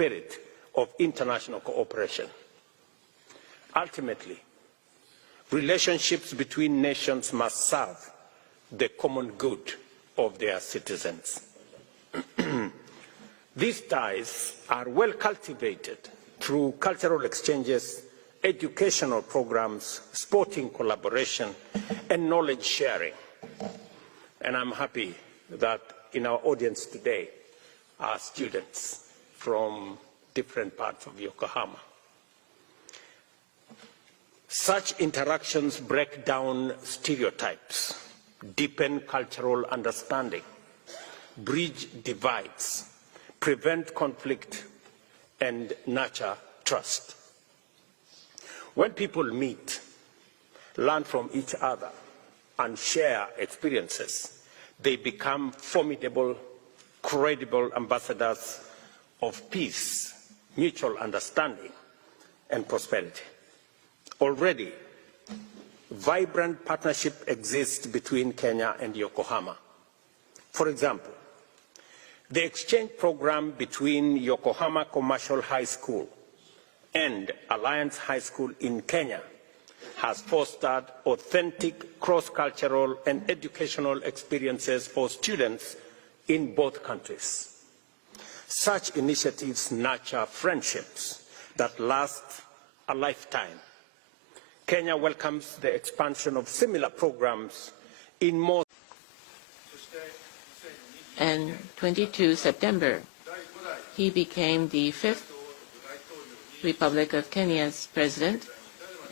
spirit of international cooperation. Ultimately, relationships between nations must serve the common good of their citizens. These ties are well cultivated through cultural exchanges, educational programs, sporting collaboration, and knowledge sharing. And I'm happy that in our audience today are students from different parts of Yokohama. Such interactions break down stereotypes, deepen cultural understanding, bridge divides, prevent conflict, and nurture trust. When people meet, learn from each other, and share experiences, they become formidable, credible ambassadors of peace, mutual understanding, and prosperity. Already, vibrant partnership exists between Kenya and Yokohama. For example, the exchange program between Yokohama Commercial High School and Alliance High School in Kenya has fostered authentic cross-cultural and educational experiences for students in both countries. Such initiatives nurture friendships that last a lifetime. Kenya welcomes the expansion of similar programs in more. And 22 September, he became the 5th Republic of Kenya's president,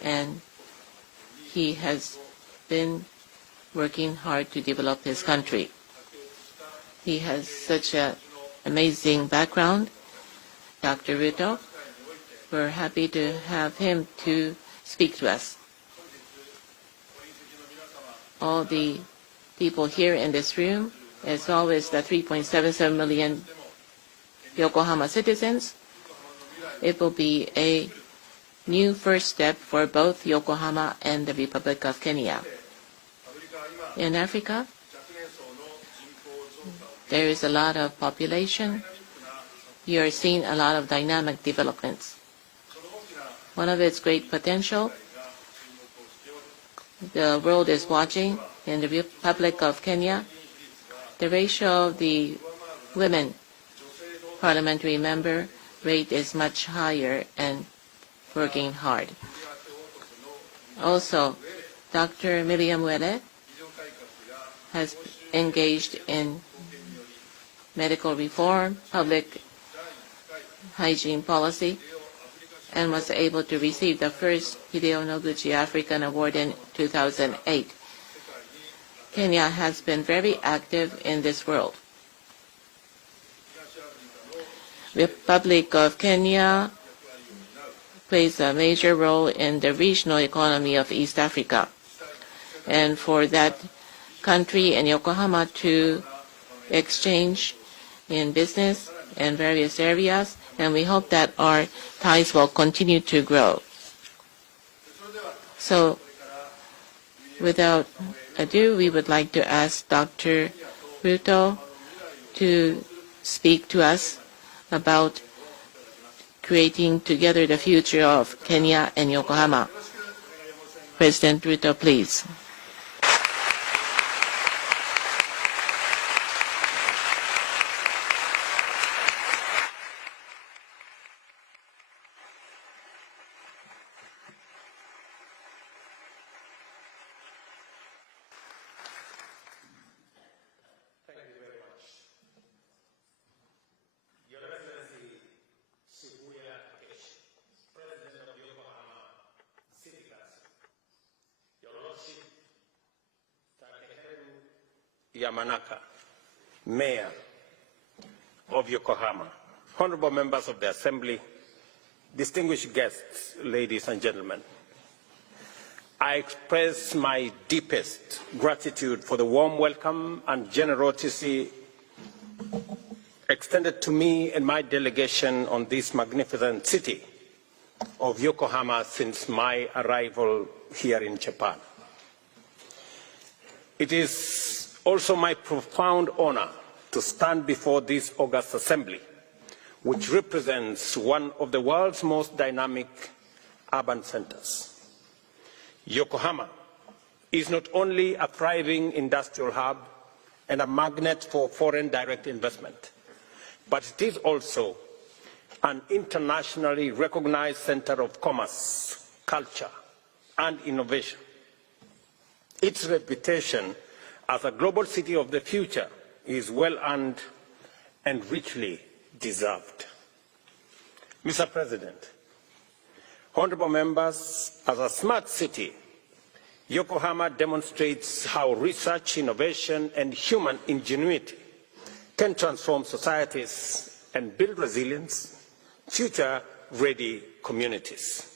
and he has been working hard to develop his country. He has such an amazing background, Dr. Ruto. We're happy to have him to speak to us. All the people here in this room, as well as the 3.77 million Yokohama citizens, it will be a new first step for both Yokohama and the Republic of Kenya. In Africa, there is a lot of population. You are seeing a lot of dynamic developments. One of its great potential, the world is watching in the Republic of Kenya, the ratio of the women parliamentary member rate is much higher and working hard. Also, Dr. Miriam Wele has engaged in medical reform, public hygiene policy, and was able to receive the first Hideo Noguchi African Award in 2008. Kenya has been very active in this world. Republic of Kenya plays a major role in the regional economy of East Africa. And for that country and Yokohama to exchange in business and various areas, and we hope that our ties will continue to grow. So, without ado, we would like to ask Dr. Ruto to speak to us about creating together the future of Kenya and Yokohama. President Ruto, please. Yamanaka, Mayor of Yokohama, honorable members of the Assembly, distinguished guests, ladies and gentlemen, I express my deepest gratitude for the warm welcome and generosity extended to me and my delegation on this magnificent city of Yokohama since my arrival here in Japan. It is also my profound honor to stand before this august assembly which represents one of the world's most dynamic urban centers. Yokohama is not only a thriving industrial hub and a magnet for foreign direct investment, but it is also an internationally recognized center of commerce, culture, and innovation. Its reputation as a global city of the future is well earned and richly deserved. Mr. President, honorable members, as a smart city, Yokohama demonstrates how research, innovation, and human ingenuity can transform societies and build resilience, future-ready communities.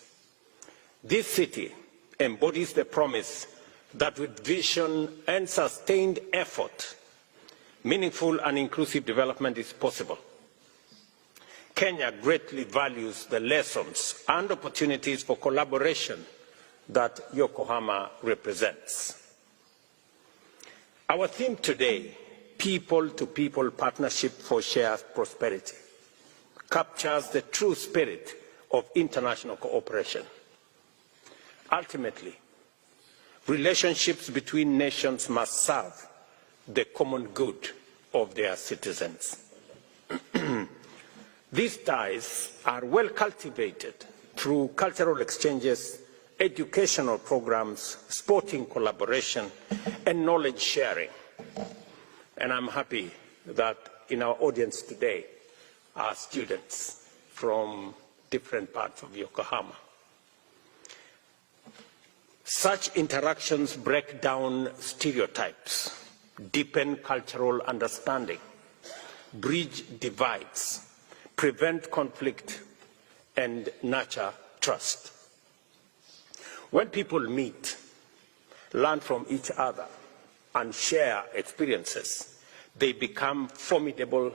This city embodies the promise that with vision and sustained effort, meaningful and inclusive development is possible. Kenya greatly values the lessons and opportunities for collaboration that Yokohama represents. Our theme today, People-to-People Partnership for Shared Prosperity, captures the true spirit of international cooperation. Ultimately, relationships between nations must serve the common good of their citizens. These ties are well cultivated through cultural exchanges, educational programs, sporting collaboration, and knowledge sharing. And I'm happy that in our audience today are students from different parts of Yokohama. Such interactions break down stereotypes, deepen cultural understanding, bridge divides, prevent conflict, and nurture trust. When people meet, learn from each other, and share experiences, they become formidable,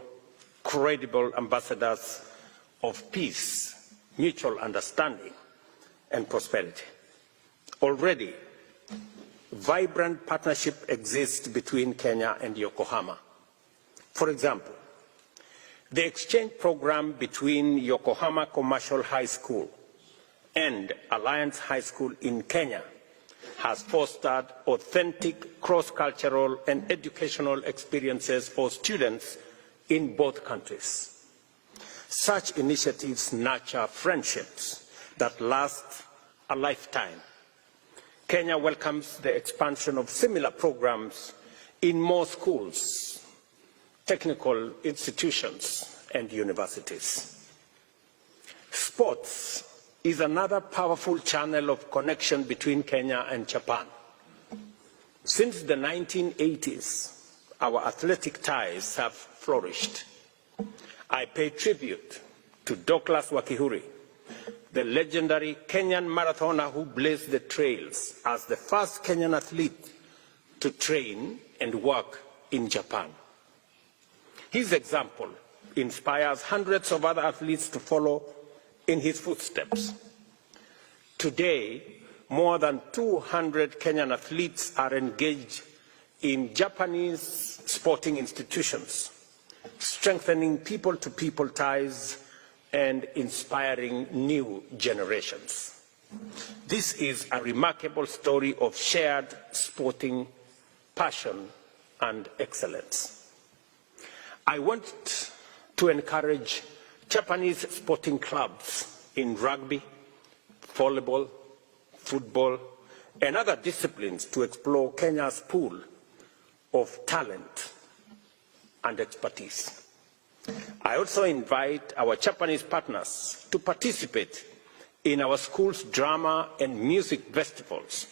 credible ambassadors of peace, mutual understanding, and prosperity. Already, vibrant partnership exists between Kenya and Yokohama. For example, the exchange program between Yokohama Commercial High School and Alliance High School in Kenya has fostered authentic cross-cultural and educational experiences for students in both countries. Such initiatives nurture friendships that last a lifetime. Kenya welcomes the expansion of similar programs in more schools, technical institutions, and universities. Sports is another powerful channel of connection between Kenya and Japan. Since the 1980s, our athletic ties have flourished. I pay tribute to Douglas Wakihuri, the legendary Kenyan marathoner who blazed the trails as the first Kenyan athlete to train and work in Japan. His example inspires hundreds of other athletes to follow in his footsteps. Today, more than 200 Kenyan athletes are engaged in Japanese sporting institutions, strengthening people-to-people ties and inspiring new generations. This is a remarkable story of shared sporting passion and excellence. I want to encourage Japanese sporting clubs in rugby, volleyball, football, and other disciplines to explore Kenya's pool of talent and expertise. I also invite our Japanese partners to participate in our school's drama and music festivals,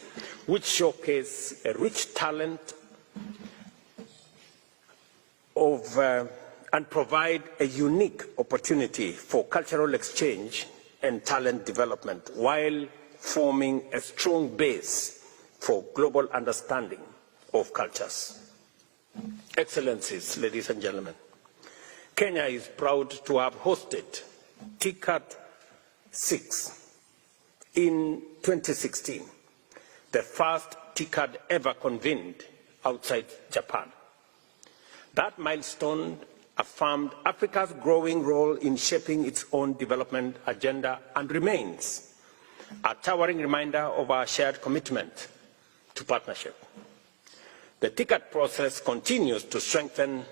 which showcase a rich talent and provide a unique opportunity for cultural exchange and talent development while forming a strong base for global understanding of cultures. Excellencies, ladies and gentlemen, Kenya is proud to have hosted TICAD 6 in 2016, the first TICAD ever convened outside Japan. That milestone affirmed Africa's growing role in shaping its own development agenda and remains a towering reminder of our shared commitment to partnership. The TICAD process continues to strengthen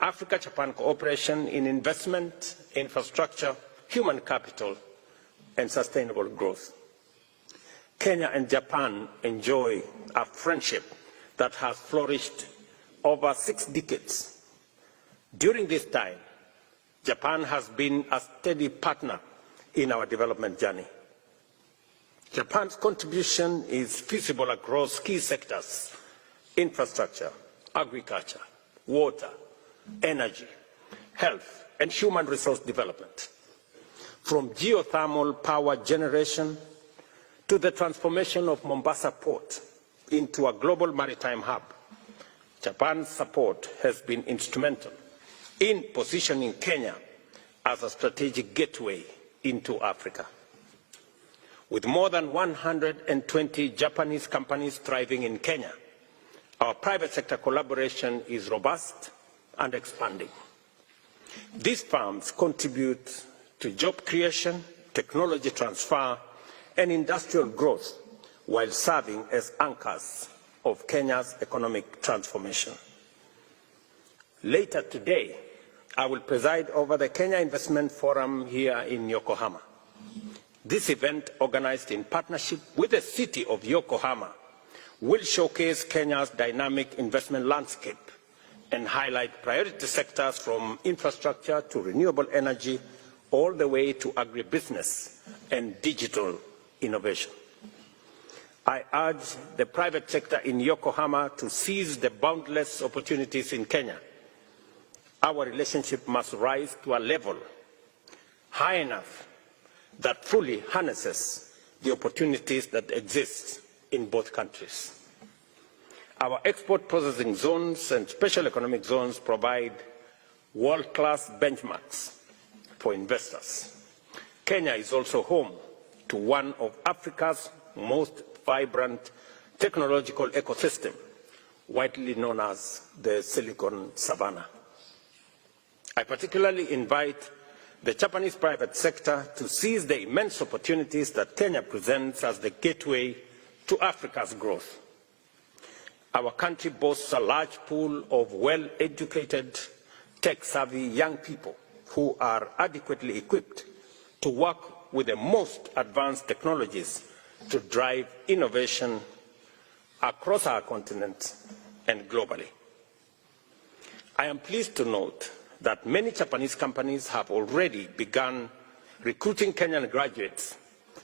Africa-Japan cooperation in investment, infrastructure, human capital, and sustainable growth. Kenya and Japan enjoy a friendship that has flourished over 6 decades. During this time, Japan has been a steady partner in our development journey. Japan's contribution is visible across key sectors: infrastructure, agriculture, water, energy, health, and human resource development. From geothermal power generation to the transformation of Mombasa Port into a global maritime hub, Japan's support has been instrumental in positioning Kenya as a strategic gateway into Africa. With more than 120 Japanese companies thriving in Kenya, our private sector collaboration is robust and expanding. These firms contribute to job creation, technology transfer, and industrial growth, while serving as anchors of Kenya's economic transformation. Later today, I will preside over the Kenya Investment Forum here in Yokohama. This event, organized in partnership with the city of Yokohama, will showcase Kenya's dynamic investment landscape and highlight priority sectors from infrastructure to renewable energy, all the way to agribusiness and digital innovation. I urge the private sector in Yokohama to seize the boundless opportunities in Kenya. Our relationship must rise to a level high enough that fully harnesses the opportunities that exist in both countries. Our export processing zones and special economic zones provide world-class benchmarks for investors. Kenya is also home to one of Africa's most vibrant technological ecosystem, widely known as the Silicon Savannah. I particularly invite the Japanese private sector to seize the immense opportunities that Kenya presents as the gateway to Africa's growth. Our country boasts a large pool of well-educated, tech-savvy young people who are adequately equipped to work with the most advanced technologies to drive innovation across our continent and globally. I am pleased to note that many Japanese companies have already begun recruiting Kenyan graduates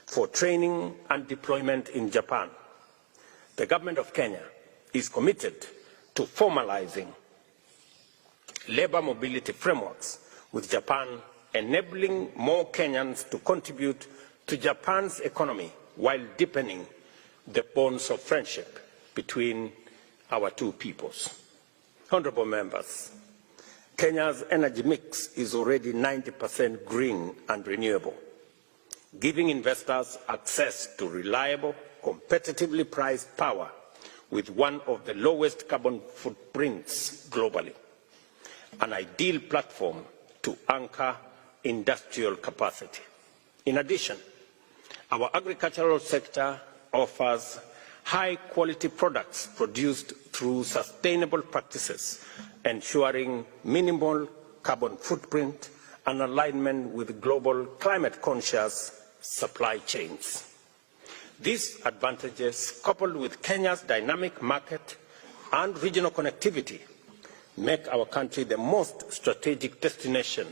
for training and deployment in Japan. The government of Kenya is committed to formalizing labor mobility frameworks with Japan, enabling more Kenyans to contribute to Japan's economy while deepening the bonds of friendship between our two peoples. Honorable members, Kenya's energy mix is already 90% green and renewable, giving investors access to reliable, competitively priced power with one of the lowest carbon footprints globally, an ideal platform to anchor industrial capacity. In addition, our agricultural sector offers high-quality products produced through sustainable practices, ensuring minimal carbon footprint and alignment with global climate-conscious supply chains. These advantages, coupled with Kenya's dynamic market and regional connectivity, make our country the most strategic destination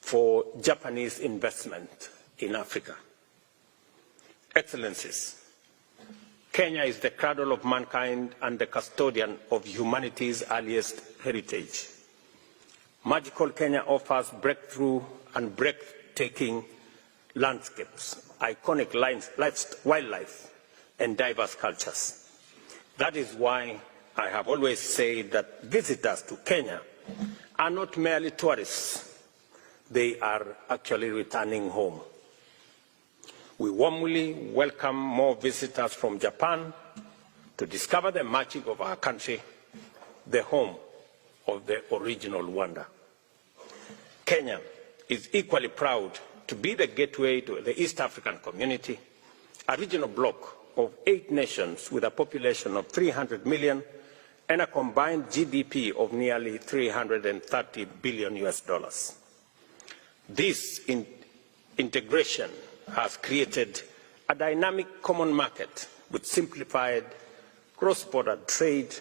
for Japanese investment in Africa. Excellencies, Kenya is the cradle of mankind and the custodian of humanity's earliest heritage. Magical Kenya offers breakthrough and breathtaking landscapes, iconic wildlife, and diverse cultures. That is why I have always said that visitors to Kenya are not merely tourists, they are actually returning home. We warmly welcome more visitors from Japan to discover the magic of our country, the home of the original wonder. Kenya is equally proud to be the gateway to the East African community, a regional bloc of 8 nations with a population of 300 million and a combined GDP of nearly $330 billion. This integration has created a dynamic common market with simplified cross-border trade,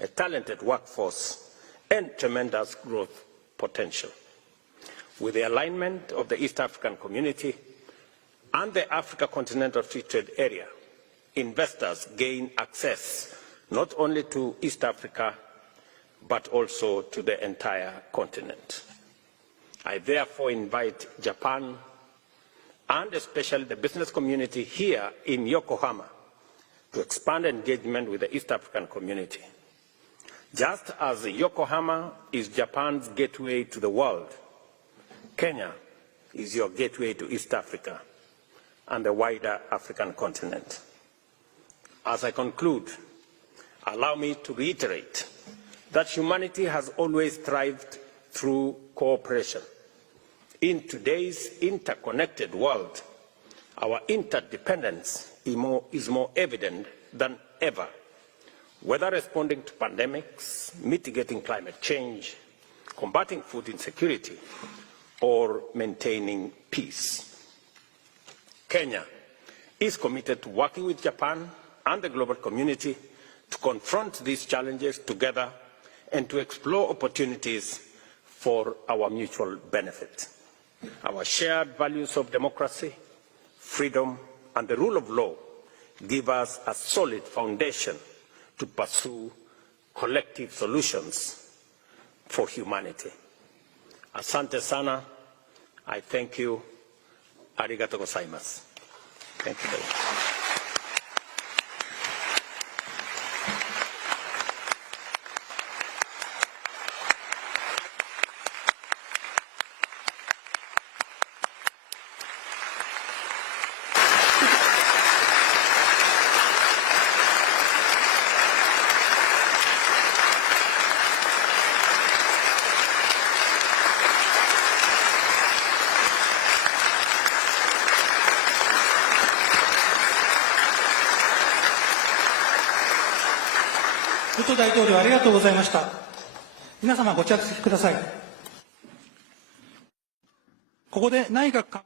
a talented workforce, and tremendous growth potential. With the alignment of the East African community and the Africa Continental Free Trade Area, investors gain access not only to East Africa, but also to the entire continent. I therefore invite Japan, and especially the business community here in Yokohama, to expand engagement with the East African community. Just as Yokohama is Japan's gateway to the world, Kenya is your gateway to East Africa and the wider African continent. As I conclude, allow me to reiterate that humanity has always thrived through cooperation. In today's interconnected world, our interdependence is more evident than ever, whether responding to pandemics, mitigating climate change, combating food insecurity, or maintaining peace. Kenya is committed to working with Japan and the global community to confront these challenges together and to explore opportunities for our mutual benefit. Our shared values of democracy, freedom, and the rule of law give us a solid foundation to pursue collective solutions for humanity. Asante sana. I thank you. Arigato gozaimasu. Thank you very much.ルト大統領ありがとうございました。皆様ご着席ください。ここで内閣